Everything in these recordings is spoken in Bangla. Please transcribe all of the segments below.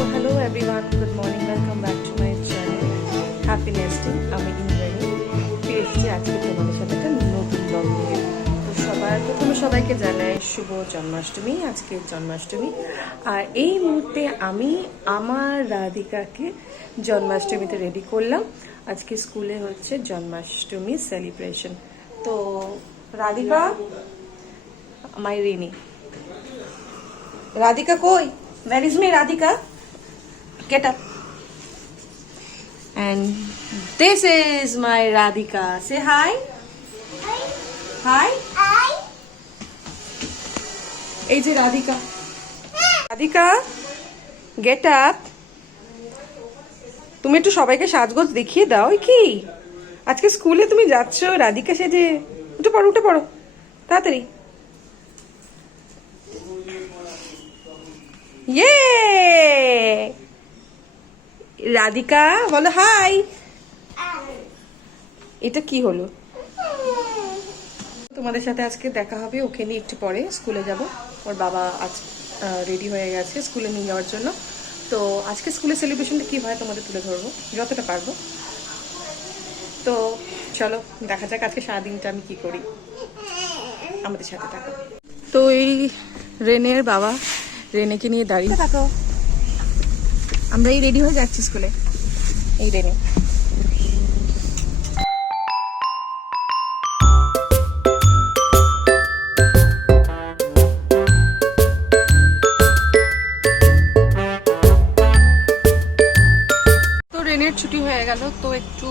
So hello everyone, good morning, welcome back to my channel Happy Nesting. আমি ইন্দ্রাণী ফিরে এসেছি আজকে তোমাদের সাথে একটা নতুন ব্লগ নিয়ে। তো প্রথমে সবাইকে জানাই শুভ জন্মাষ্টমী। আজকে জন্মাষ্টমী, আর এই মুহূর্তে আমি আমার রাধিকাকে জন্মাষ্টমীতে রেডি করলাম। আজকে স্কুলে হচ্ছে জন্মাষ্টমী সেলিব্রেশন। তো রাধিকা, মাই রিনি, রাধিকা কই? Where is me, Radhika? Get up. And this is my Radhika. Say hi. Hi. Hi. এই যে রাধিকা। Radhika, get up. তুমি একটু সবাইকে সাজগোজ দেখিয়ে দাও। কি আজকে স্কুলে তুমি যাচ্ছ রাধিকা সেজে? উঠে পড়ো, উঠে পড়ো তাড়াতাড়ি। ইয়ে রাধিকা বলো হাই। এটা কি হলো? তোমাদের সাথে আজকে দেখা হবে, ওকে নিয়ে একটু পরে স্কুলে যাব। ওর বাবা আজ রেডি হয়ে গেছে স্কুলে নিয়ে যাওয়ার জন্য। তো আজকে স্কুলে সেলিব্রেশনটা কী হয় তোমাদের তুলে ধরবো যতটা পারবো। তো চলো দেখা যাক আজকে সারাদিনটা আমি কি করি, আমাদের সাথে থাকো। তো এই রেনের বাবা রেনেকে নিয়ে দাঁড়িয়ে থাকো। আমরা এই রেডি হয়ে যাচ্ছি স্কুলে। এই রেনে তো রেনের ছুটি হয়ে গেল, তো একটু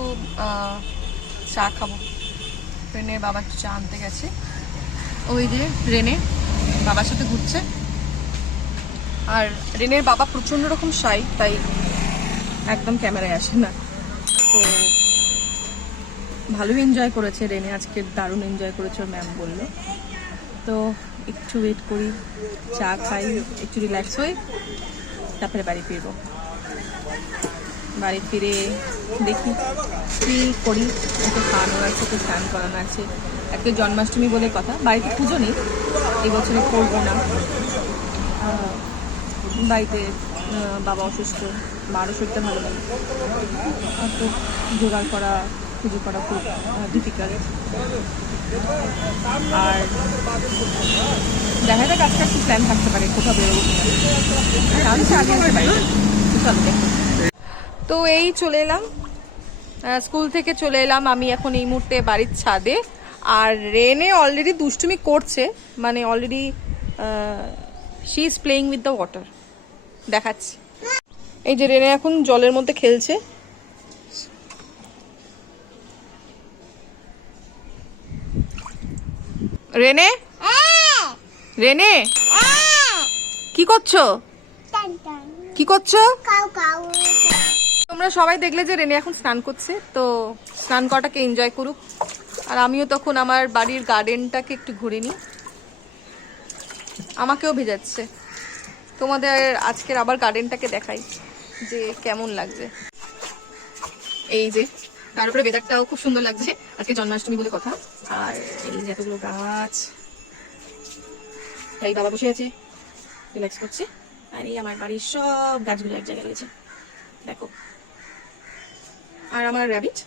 চা খাবো। রেনের বাবা একটু চা আনতে গেছে। ওই যে রেনে বাবার সাথে ঘুরছে। আর রেনের বাবা প্রচন্ড রকম শাই, তাই একদম ক্যামেরায় আসে না। তো ভালো এনজয় করেছে রেনে, আজকে দারুণ এনজয় করেছে ওর ম্যাম বললো। তো একটু ওয়েট করি, চা খাই, একটু রিল্যাক্স হই, তারপরে বাড়ি ফিরবো। বাড়ি ফিরে দেখি কি করি। ওকে খাওয়ানো আছে, ওকে স্নান করানো আছে। আজকে জন্মাষ্টমী বলে কথা, বাড়িতে পুজো নেই এবছরে, করবো না। বাড়িতে বাবা অসুস্থ, মারও শরীরটা ভালো লাগে, তো জোগাড় করা পুজো করা খুব ডিফিকাল্ট। আর দেখা যাক আজকে একটু প্ল্যান থাকতে পারে কোথাও বেরোবো কিনা। তো এই চলে এলাম স্কুল থেকে, চলে এলাম আমি এখন এই মুহূর্তে বাড়ির ছাদে। আর রেনে অলরেডি দুষ্টুমি করছে, মানে already she is playing with the water. দেখাচ্ছি, এই যে রেনে এখন জলের মধ্যে খেলছে। রেনে, রেনে কি করছো? কি করছো? তোমরা সবাই দেখলে যে রেনে এখন স্নান করছে, তো স্নান করাটাকে এনজয় করুক। আর আমিও তখন আমার বাড়ির গার্ডেনটাকে একটু ঘুরে নিই। আমাকেও ভেজাচ্ছে। তোমাদের আজকের আবার গার্ডেনটাকে দেখাই যে কেমন লাগছে। এই যে তার উপরে ওয়েদারটাও খুব সুন্দর লাগছে, আজকে জন্মাষ্টমী বলে কথা। আর এই যে এতগুলো গাছ, এই বাবা বসে আছে রিল্যাক্স করছে। আর এই আমার বাড়ির সব গাছগুলো এক জায়গায় রয়েছে, দেখো। আর আমার র্যাবিট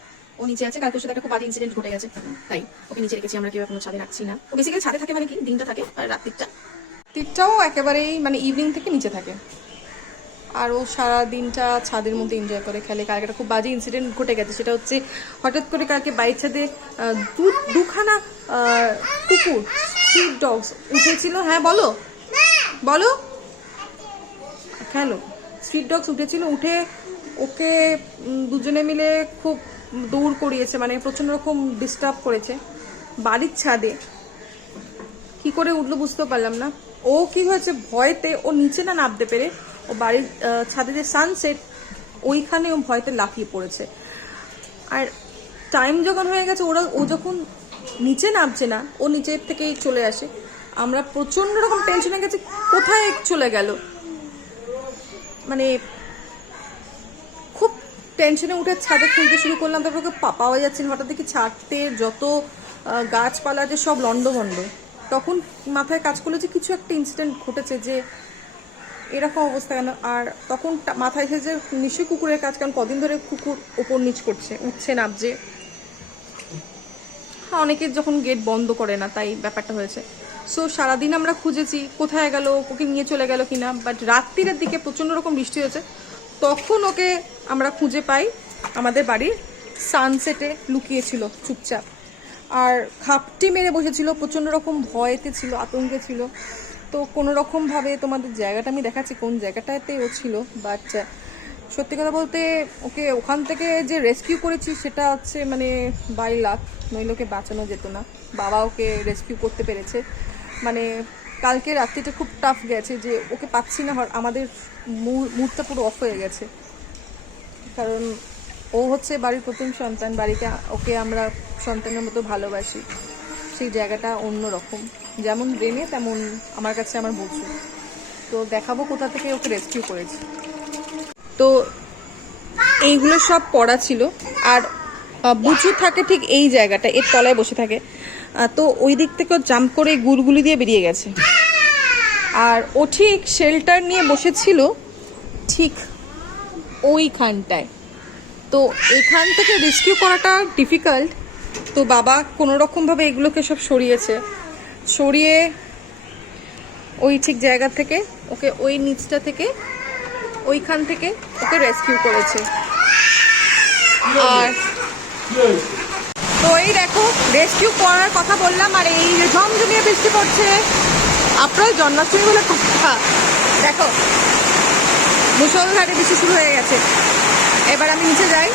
ও নিচে আছে, কালকের সাথে একটা খুব বাজে ইনসিডেন্ট ঘটে গেছে, তাই ওকে নিচে রেখেছি। আমরা কেউ এখনো ছাদে রাখছি না। ও বেসিক্যালি ছাদে থাকে, মানে কি দিনটা থাকে, আর রাত্রিটাও একেবারেই মানে ইভিনিং থেকে নিচে থাকে। আর ও সারা দিনটা ছাদের মধ্যে এনজয় করে, খেলে। কালকে একটা খুব বাজে ইনসিডেন্ট ঘটে গেছে, সেটা হচ্ছে হঠাৎ করে কালকে বাইক ছাদে দুখানা কুকুর, স্ট্রিট ডগস উঠেছিল। হ্যাঁ বলো বলো, খেলো। স্ট্রিট ডগস উঠেছিল, উঠে ওকে দুজনে মিলে খুব দৌড় করিয়েছে, মানে প্রচন্ড রকম ডিস্টার্ব করেছে বাড়ির ছাদে। কি করে উঠলো বুঝতেও পারলাম না। ও কি হয়েছে, ভয়তে ও নিচে না নামতে পেরে ও বাড়ির ছাদে যে সানসেট ওইখানে ও ভয়তে লাফিয়ে পড়েছে। আর টাইম যখন হয়ে গেছে, ও যখন নিচে নামছে না, ও নিচের থেকেই চলে আসে। আমরা প্রচন্ড রকম টেনশনে গেছে, কোথায় চলে গেল, মানে খুব টেনশনে উঠে ছাদে খুলতে শুরু করলাম। তারপর ওকে পাওয়া যাচ্ছে না, হঠাৎ দেখি ছাদতে যত গাছপালা যে সব লন্ডভন্ড। তখন মাথায় কাজ করলো যে কিছু একটা ইনসিডেন্ট ঘটেছে, যে ও এরকম অবস্থা কেন? আর তখন মাথায় এসে যে নিশ্চয়ই কুকুরের কাজ, কারণ কদিন ধরে কুকুর ওপর নিচ করছে, উঠছে নামছে। হ্যাঁ, অনেকে যখন গেট বন্ধ করে না, তাই ব্যাপারটা হয়েছে। সো সারাদিন আমরা খুঁজেছি কোথায় গেল, ওকে নিয়ে চলে গেল কিনা, বাট রাত্রিরের দিকে প্রচণ্ড রকম বৃষ্টি হয়েছে, তখন ওকে আমরা খুঁজে পাই আমাদের বাড়ির সানসেটে লুকিয়েছিল চুপচাপ, আর খাপটি মেরে বসেছিল, প্রচণ্ড রকম ভয়েতে ছিল, আতঙ্কে ছিল। তো কোনো রকমভাবে তোমাদের জায়গাটা আমি দেখাচ্ছি কোন জায়গাটাতে ও ছিল, বাট সত্যি কথা বলতে ওকে ওখান থেকে যে রেস্কিউ করেছি সেটা হচ্ছে মানে বাই লাক, নইলে ওকে বাঁচানো যেত না। বাবা ওকে রেস্কিউ করতে পেরেছে। মানে কালকে রাত্রিটা খুব টাফ গেছে, যে ওকে পাচ্ছি না, আমাদের মুডটা পুরো অফ হয়ে গেছে, কারণ ও হচ্ছে বাড়ির প্রথম সন্তান, বাড়িতে ওকে আমরা সন্তানের মতো ভালোবাসি, সেই জায়গাটা অন্য রকম। যেমন রেনে তেমন আমার কাছে আমার বুঝু। তো দেখাবো কোথা থেকে ওকে রেস্কিউ করেছি। তো এইগুলো সব পড়া ছিল, আর বুচু থাকে ঠিক এই জায়গাটা, এর তলায় বসে থাকে। তো ওই দিক থেকেও জাম্প করে গুলগুলি দিয়ে বেরিয়ে গেছে, আর ও ঠিক শেল্টার নিয়ে বসেছিল ঠিক ওইখানটায়। তো এখান থেকে রেস্কিউ করাটা ডিফিকাল্ট। তো বাবা কোনো রকমভাবে এগুলোকে সব সরিয়ে ওই ঠিক জায়গা থেকে ওকে, ওই নিচটা থেকে, ওইখান থেকে ওকে রেস্কিউ করেছে। আর তো এই দেখো রেস্কিউ করার কথা বললাম, আর এই ঝমঝমিয়ে বৃষ্টি পড়ছে। আপনার জন্মাষ্টমী বলে কথা, দেখো মুষলধারে বৃষ্টি শুরু হয়ে গেছে। এবার আমি নিচে যাই।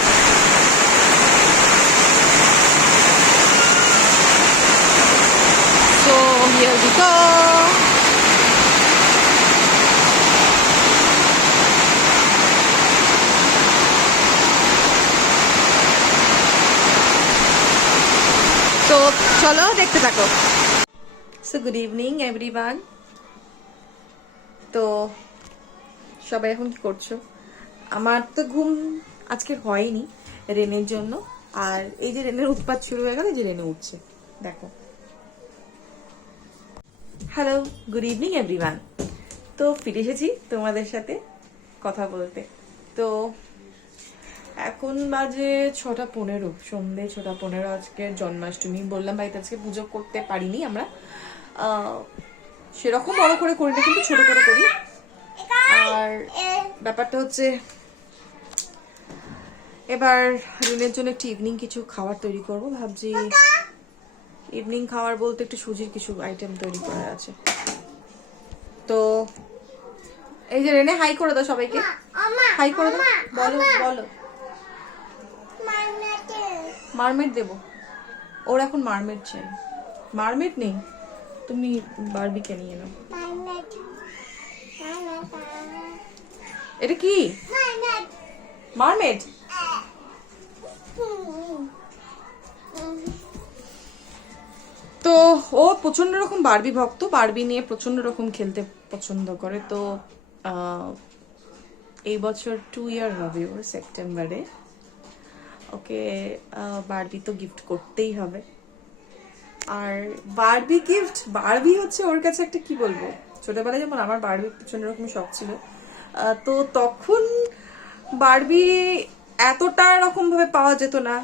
So here we go. তো চলো দেখতে থাকো। So good evening everyone. তো সবাই এখন কি করছো? আমার তো ঘুম আজকে হয়নি রেনের জন্য, আর এই যে রেনের উৎপাত শুরু হয়ে গেল, যে রেনে উঠছে দেখো। Hello, good evening everyone. তো ফিরে এসেছি তোমাদের সাথে কথা বলতে। তো এখন বাজে 6:15, সন্ধ্যে 6:15। আজকে জন্মাষ্টমী, বললাম বাড়িতে আজকে পুজো করতে পারিনি আমরা, সেরকম বড় করে করি না, কিন্তু ছোট করে করি। আর ব্যাপারটা হচ্ছে এবার রিনের জন্য একটু ইভিনিং কিছু খাবার তৈরি করব ভাবছি। ইভিনিং খাবার বলতে একটু সুজির কিছু আইটেম তৈরি করার আছে। তো এই যে রেনে হাই করে দাও সবাইকে, হাই করে দাও, বলো বলো। মারমেড দেবো, ওর এখন মারমেড চাই। মারমেড নেই, তুমি বারবিকে নিয়ে নাও। এটা কি মারমেড? তো ও প্রচন্ড রকম বারবি ভক্ত, বারবি নিয়ে প্রচন্ড রকম খেলতে পছন্দ করে। তো এই বছর 2 ইয়ার হবে ওর সেপ্টেম্বরে। ওকে বারবি তো গিফট করতেই হবে। আর বারবি গিফট, বারবি হচ্ছে ওর কাছে একটা কি বলবো, ছোটবেলায় যেমন আমার বারবি প্রচন্ড রকম শখ ছিল, তো তখন বারবি এতটা এরকম ভাবে পাওয়া যেত না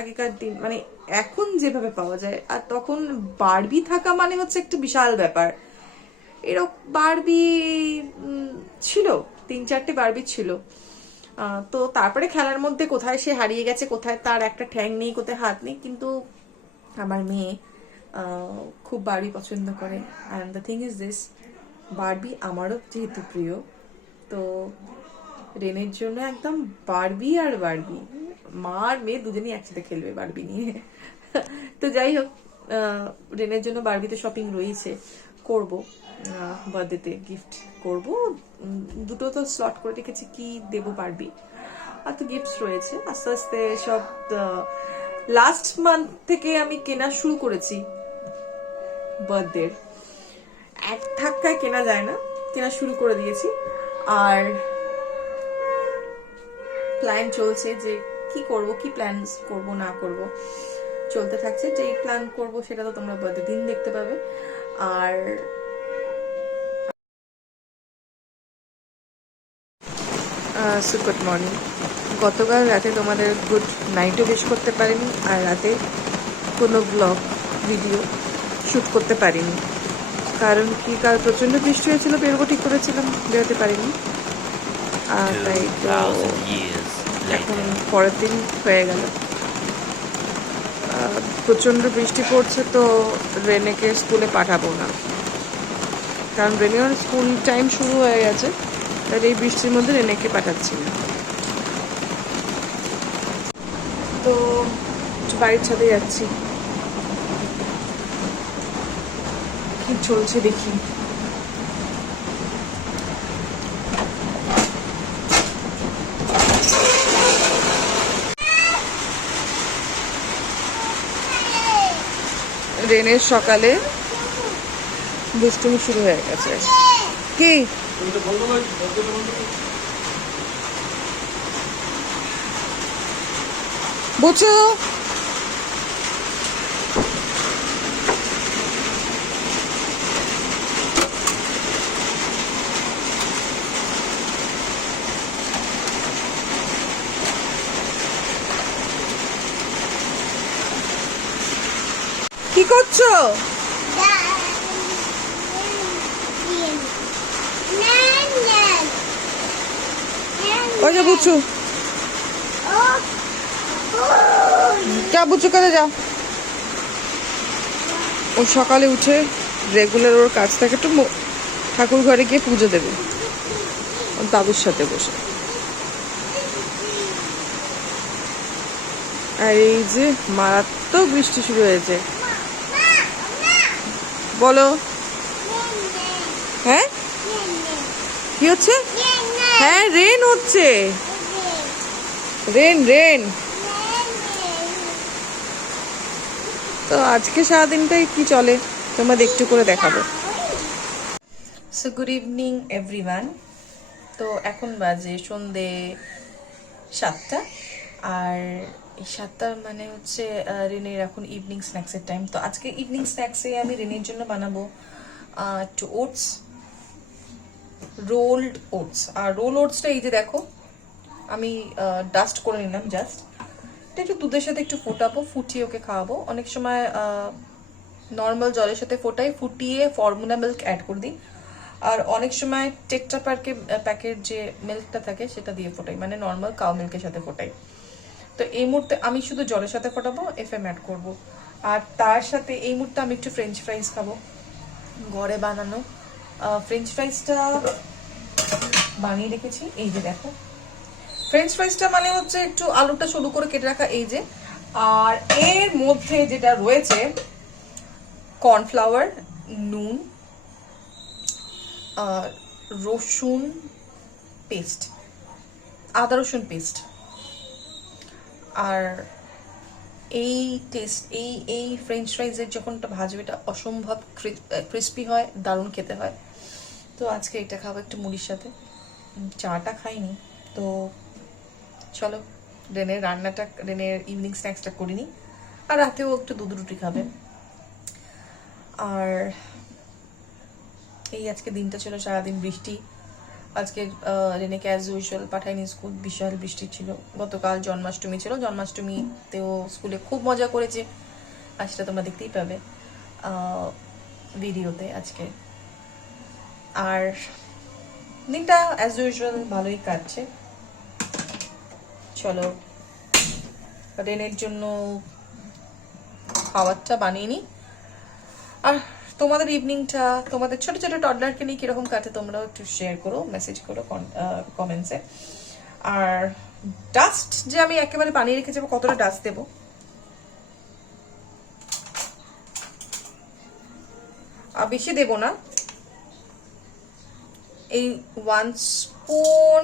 আগেকার দিন, মানে এখন যেভাবে পাওয়া যায়। আর তখন বারবি থাকা মানে হচ্ছে একটা বিশাল ব্যাপার। এরকম বারবি ছিল, 3-4টে বারবি ছিল। তো তারপরে খেলার মধ্যে কোথায় সে হারিয়ে গেছে, কোথায় তার একটা ঠ্যাং নেই, কোথায় হাত নেই। কিন্তু আমার মেয়ে খুব বারবি পছন্দ করে। And the thing is this, Barbie আমারও যেহেতু প্রিয়, তো রেনের জন্য একদম বারবি আর বারবি, মা আর মেয়ে দুজনেই একসাথে খেলবে বারবি নিয়ে। তো যাই হোক, রেনের জন্য বারবিতে শপিং রয়েছে, করব বার্থডেতে গিফট করব। দুটো তো স্লট করে রেখেছি কি দেবো বারবি, আর তো গিফটস রয়েছে আস্তে আস্তে সব। লাস্ট মান্থ থেকে আমি কেনা শুরু করেছি বার্থডে, এক ধাক্কায় কেনা যায় না, কেনা শুরু করে দিয়েছি। আর প্ল্যান চলছে যে কি করব, কি প্ল্যান করব না করব, চলতে থাকছে। যেই প্ল্যান করব সেটা তো তোমরা বার্থডে দিন দেখতে পাবে। আর সো গুড মর্নিং। গতকাল রাতে তোমাদের গুড নাইটও উইশ করতে পারিনি, আর রাতে কোনো ব্লগ ভিডিও শ্যুট করতে পারিনি। কারণ কি, কাল প্রচণ্ড বৃষ্টি হয়েছিল, বেরোবো ঠিক করেছিলাম, বেরোতে পারিনি। আর তাই তো এখন পরের দিন হয়ে গেল, প্রচণ্ড বৃষ্টি পড়ছে, তো রেনেকে স্কুলে পাঠাবো না, কারণ রেনের স্কুল টাইম শুরু হয়ে গেছে। আর এই বৃষ্টির মধ্যে রেনেকে পাঠাচ্ছি না। তো বাড়ির ছাদে যাচ্ছি, কি চলছে দেখি। রেনের সকালে দুষ্টুমি শুরু হয়ে গেছে। কি বুঝছো? কি করছো? ওই যে বুঝছো, যা বুঝছো কাজে যাও। ও সকালে উঠে রেগুলার ওর কাজ থাকে, একটু ঠাকুর ঘরে গিয়ে পুজো দেবে ওর দাদুর সাথে বসে। আর এই যে মারাত্মক বৃষ্টি শুরু হয়েছে। বলো। হ্যাঁ, কি হচ্ছে? হ্যাঁ, রেন হচ্ছে, রেন রেন। তো আজকে সারাদিনটাই কি চলে তোমাদের একটু করে দেখাবো। So good evening everyone. তো এখন বাজে সন্ধে 7টা, আর এই 7টার মানে হচ্ছে রিনের এখন ইভিনিং স্ন্যাক্সের টাইম। তো আজকে ইভিনিং স্ন্যাক্সে আমি রিনের জন্য বানাবো একটু ওটস, রোলড ওটস। আর রোল ওটসটা এই যে দেখো, আমি ডাস্ট করে নিলাম জাস্ট। এটা একটু দুধের সাথে একটু ফোটাবো, ফুটিয়ে ওকে খাওয়াবো। অনেক সময় নর্মাল জলের সাথে ফোটাই, ফুটিয়ে ফর্মুলা মিল্ক অ্যাড করে দিই। আর অনেক সময় টেট্রা প্যাকের যে মিল্কটা থাকে সেটা দিয়ে ফোটাই, মানে নর্মাল কাউ মিল্কের সাথে ফোটাই। তো এই মুহূর্তে আমি শুধু জলের সাথে ফোটাবো, এফএম অ্যাড করবো। আর তার সাথে এই মুহূর্তে আমি একটু ফ্রেঞ্চ ফ্রাইজ খাবো, ঘরে বানানো ফ্রেঞ্চ ফ্রাইজটা বানিয়ে রেখেছি। এই যে দেখো, ফ্রেঞ্চ ফ্রাইজটা মানে হচ্ছে একটু আলুটা সরু করে কেটে রাখা, এই যে। আর এর মধ্যে যেটা রয়েছে কর্নফ্লাওয়ার, নুন, রসুন পেস্ট, আদা রসুন পেস্ট। আর এই টেস্ট, এই ফ্রেঞ্চ ফ্রাইজের যখন ভাজবে এটা অসম্ভব ক্রিস্পি হয়, দারুণ খেতে হয়। তো আজকে এটা খাবো একটু মুড়ির সাথে। চাটা খাইনি, তো চলো রেনের ইভিনিং স্ন্যাক্সটা করিনি। আর রাতেও একটু দুধ রুটি খাবে। আর এই আজকে দিনটা ছিল সারাদিন বৃষ্টি। আজকে রেনেকে অ্যাজ ইউজুয়াল পাঠাইনি স্কুল, বিশাল বৃষ্টি ছিল। গতকাল জন্মাষ্টমী ছিল, জন্মাষ্টমীতেও স্কুলে খুব মজা করেছে, আর সেটা তোমরা দেখতেই পাবে ভিডিওতে আজকে। আর দিনটা অ্যাজ ইউজুয়াল ভালোই কাটছে। চলো রেনের জন্য খাবারটা বানিয়ে নিই। আর তোমাদের ইভিনিংটা, তোমাদের ছোট ছোট টডলারকে নিয়ে কিরকম কাটে তোমরাও একটু শেয়ার করো, মেসেজ করো কমেন্টসে। আর ডাস্ট যে আমি একেবারে বানিয়ে রেখে যাবো, কতটা ডাস্ট দেবো, আর বেশি দেবো না। এই 1 স্পুন,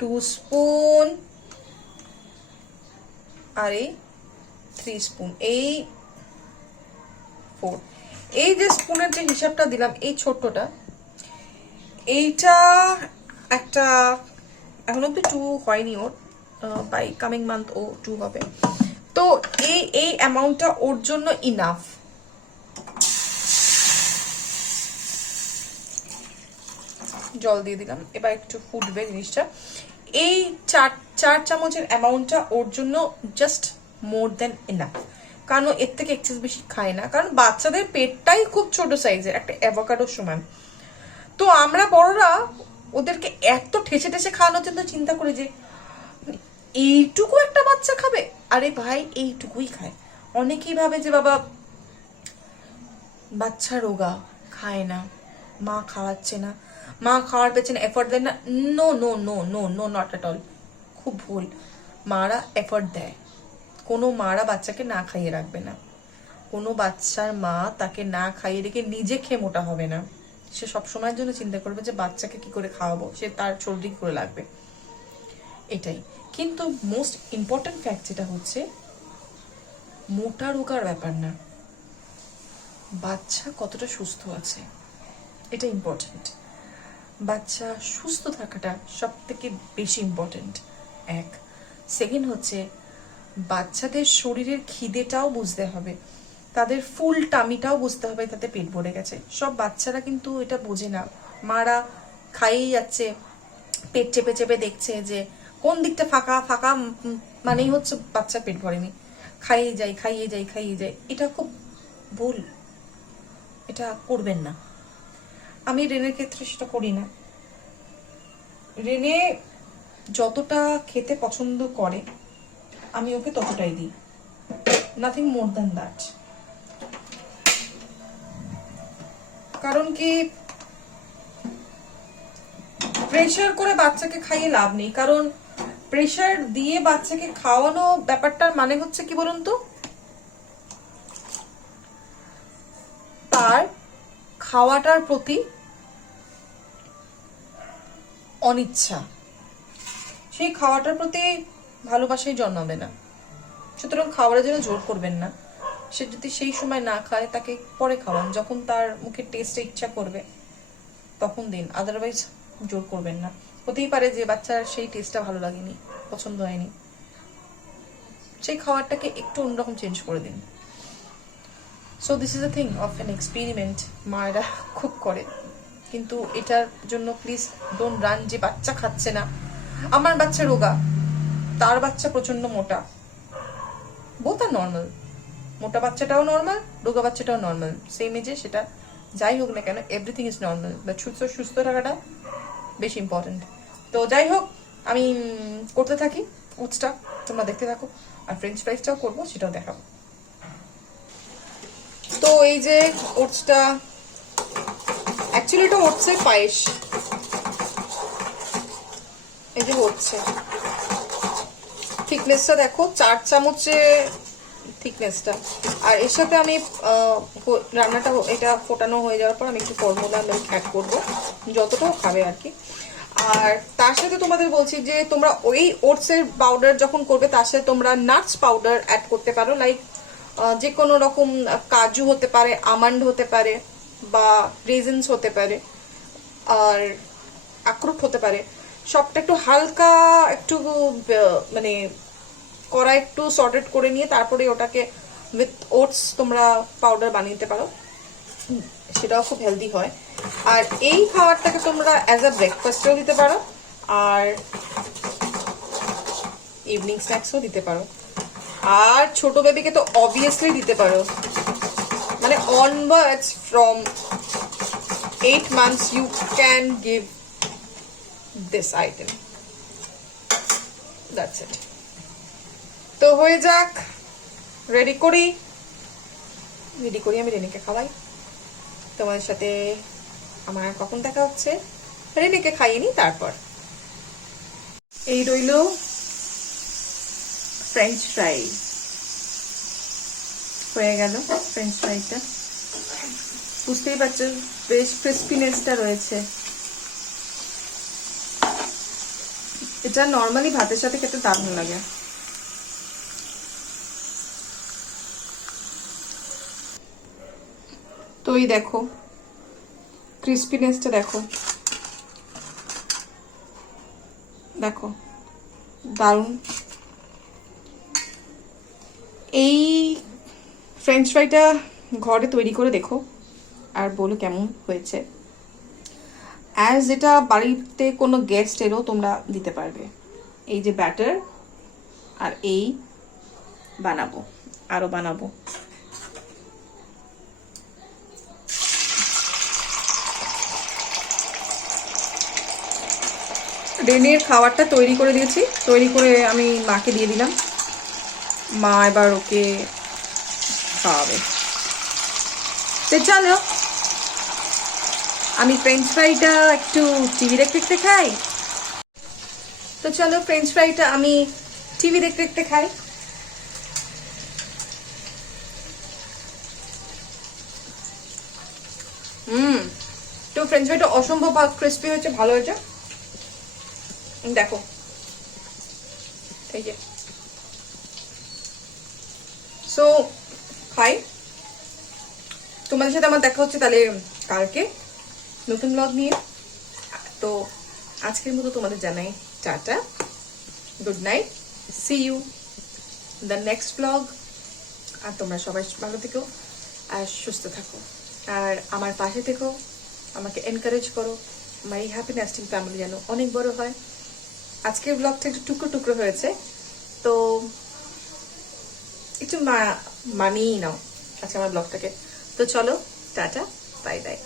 2 স্পুন, আর এই 3 স্পুন, এই 4। এই যে স্পুনের যে হিসাবটা দিলাম, এই ছোট্টটা, এইটা একটা এখন অব্দি 2 হয়নি ওর, বাই কামিং মান্থ ও 2 হবে। তো এই অ্যামাউন্টটা ওর জন্য ইনাফ। জল দিয়ে দিলাম, এবার একটু ফুটবে জিনিসটা। এই 4 চামচের অ্যামাউন্টটা ওর জন্য জাস্ট মোর দেন এনাফ, কারণ এর থেকে এক্সেস বেশি খায় না, কারণ বাচ্চাদের পেটটাই খুব ছোট সাইজের, একটা অ্যাভোকাডোর সমান। তো আমরা বড়রা ওদেরকে এত ঠেসে ঠেসে খাওয়ানোর জন্য চিন্তা করি যে এইটুকু একটা বাচ্চা খাবে। আরে ভাই, এইটুকুই খায়। অনেকেই ভাবে যে বাবা বাচ্চা রোগা, খায় না, মা খাওয়াচ্ছে না, মা খাওয়ার পেছনে এফর্ট দেয় না। No no no no no, not at all. খুব ভুল। মারা এফর্ট দেয়। কোনো মারা বাচ্চাকে না খাইয়ে রাখবে না। কোনো বাচ্চার মা তাকে না খাইয়ে রেখে নিজে খেয়ে মোটা হবে না। সে সবসময়ের জন্য চিন্তা করবে যে বাচ্চাকে কি করে খাওয়াবো, সে তার চর্বি করে লাগবে, এটাই। কিন্তু মোস্ট ইম্পর্টেন্ট ফ্যাক্ট যেটা হচ্ছে, মোটা রোগার ব্যাপার না, বাচ্চা কতটা সুস্থ আছে এটা ইম্পর্টেন্ট। বাচ্চা সুস্থ থাকাটা সব থেকে বেশি ইম্পর্টেন্ট। এক। সেকেন্ড হচ্ছে, বাচ্চাদের শরীরের খিদেটাও বুঝতে হবে, তাদের ফুল টামিটাও বুঝতে হবে, তাতে পেট ভরে গেছে। সব বাচ্চারা কিন্তু এটা বোঝে না। মারা খাইয়েই যাচ্ছে, পেট চেপে চেপে দেখছে যে কোন দিকটা ফাঁকা ফাঁকা, মানেই হচ্ছে বাচ্চা পেট ভরেনি। খাইয়ে যাই খাইয়ে যাই খাইয়ে যাই, এটা খুব ভুল। এটা করবেন না। আমি রেনের ক্ষেত্রে সেটা করি না। রেনে যতটা খেতে পছন্দ করে আমি ওকে ততটাই দিই, নাথিং মোর দ্যান দ্যাট। কারণ কি, প্রেশার করে বাচ্চাকে খাইয়ে লাভ নেই। কারণ প্রেশার দিয়ে বাচ্চাকে খাওয়ানো ব্যাপারটার মানে হচ্ছে কি বলুন তো, তার খাওয়াটার প্রতি অনিচ্ছা, সেই খাওয়াটার প্রতি ভালোবাসাই জন্মাবে না। সুতরাং খাওয়ারের জন্য জোর করবেন না। সে যদি সেই সময় না খায়, তাকে পরে খাওয়ান, যখন তার মুখে টেস্টে ইচ্ছা করবে তখন দিন। আদারওয়াইজ জোর করবেন না। হতেই পারে যে বাচ্চার সেই টেস্টটা ভালো লাগেনি, পছন্দ হয়নি, সেই খাবারটাকে একটু অন্যরকম চেঞ্জ করে দিন। So this is a thing of an experiment, মায়েরা খুব করে। কিন্তু এটার জন্য প্লিজ ডোন্ট রান যে বাচ্চা খাচ্ছে না, আমার বাচ্চা রোগা, তার বাচ্চা প্রচন্ড মোটা। বোথ আর নর্মাল। মোটা বাচ্চাটাও নর্মাল, রোগা বাচ্চাটাও নর্মাল, সেম এজে। সেটা যাই হোক না কেন, এভরিথিং ইজ নর্মাল। বাট সুস্থ থাকাটা বেশি ইম্পর্টেন্ট। তো যাই হোক, আমি করতে থাকি ওটসটা, তোমরা দেখতে থাকো। আর ফ্রেঞ্চ ফ্রাইসটাও করবো, সেটাও দেখাবো। তো এই যে ওটসটা, অ্যাকচুয়ালি এটা ওটসের পায়েস। এই যে হচ্ছে থিকনেসটা দেখো, 4 চামচে থিকনেসটা। আর এর সাথে আমি রান্নাটা, এটা ফোটানো হয়ে যাওয়ার পর আমি একটু ফর্মুলা মিল্ক অ্যাড করবো, যতটাও খাবে আর কি। আর তার সাথে তোমাদের বলছি যে তোমরা ওই ওটসের পাউডার যখন করবে, তার সাথে তোমরা নাটস পাউডার অ্যাড করতে পারো। লাইক যে কোনো রকম কাজু হতে পারে, আমন্ড হতে পারে, বা রেজিনস হতে পারে, আর আখরোট হতে পারে। সবটা একটু হালকা, একটু মানে কড়া একটু সর্টেড করে নিয়ে তারপরে ওটাকে উইথ ওটস তোমরা পাউডার বানিয়ে নিতে পারো, সেটাও খুব হেলদি হয়। আর এই খাবারটাকে তোমরা অ্যাজ আ ব্রেকফাস্টেও দিতে পারো, আর ইভিনিং স্ন্যাক্সও দিতে পারো। আর ছোট বেবিকে তো অবভিয়াসলি দিতে পারো, মানে onwards from 8 months you can give this item. That's it. তো হয়ে যাক, রেডি করি আমি রেনিকে খাওয়াই। তোমাদের সাথে আমার কখন দেখা হচ্ছে, রেনিকে খাইয়ে নি তারপর। এই রইল ফ্রেঞ্চ ফ্রাই, হয়ে গেল ফ্রেঞ্চ ফ্রাইটা। বুঝতেই পারছো বেশ ক্রিস্পিনেসটা রয়েছে। এটা নর্মালি ভাতের সাথে খেতে দারুণ লাগে। তো এই দেখো ক্রিস্পিনেসটা, দেখো দেখো দারুণ। এই ফ্রেঞ্চ ফ্রাইটা ঘরে তৈরি করে দেখো আর বলো কেমন হয়েছে। অ্যাজ যেটা বাড়িতে কোনো গেস্ট এলেও তোমরা দিতে পারবে। এই যে ব্যাটার, আর এই বানাবো, আরো বানাবো। রেনের খাবারটা তৈরি করে দিয়েছি, তৈরি করে আমি মাকে দিয়ে দিলাম। মা এবার ওকে খাওয়াবে। তো চলো আমি ফ্রেঞ্চ ফ্রাইটা একটু টিভি দেখতে দেখতে খাই। তো চলো ফ্রেঞ্চ ফ্রাইটা আমি টিভি দেখতে দেখতে খাই। তো ফ্রেঞ্চ ফ্রাইটা অসম্ভব ক্রিস্পি হয়েছে, ভালো হয়েছে। দেখো এই যে, সো খাই। তোমাদের সাথে আমার দেখা হচ্ছে তাহলে কালকে নতুন ব্লগ নিয়ে। তো আজকের মতো তোমাদের জানাই tata, good night, see you the next blog. আর তোমরা সবাই ভালো থেকো আর সুস্থ থাকো, আর আমার পাশে থেকো, আমাকে এনকারেজ করো। আমার এই হ্যাপি নেস্টিং ফ্যামিলি যেন অনেক বড় হয়। আজকের ব্লগটা একটু টুকরো টুকরো হয়েছে, তো একটু মানিয়ে নাও আজকে আমার ব্লগটাকে। তো চলো টাটা, বাই বাই।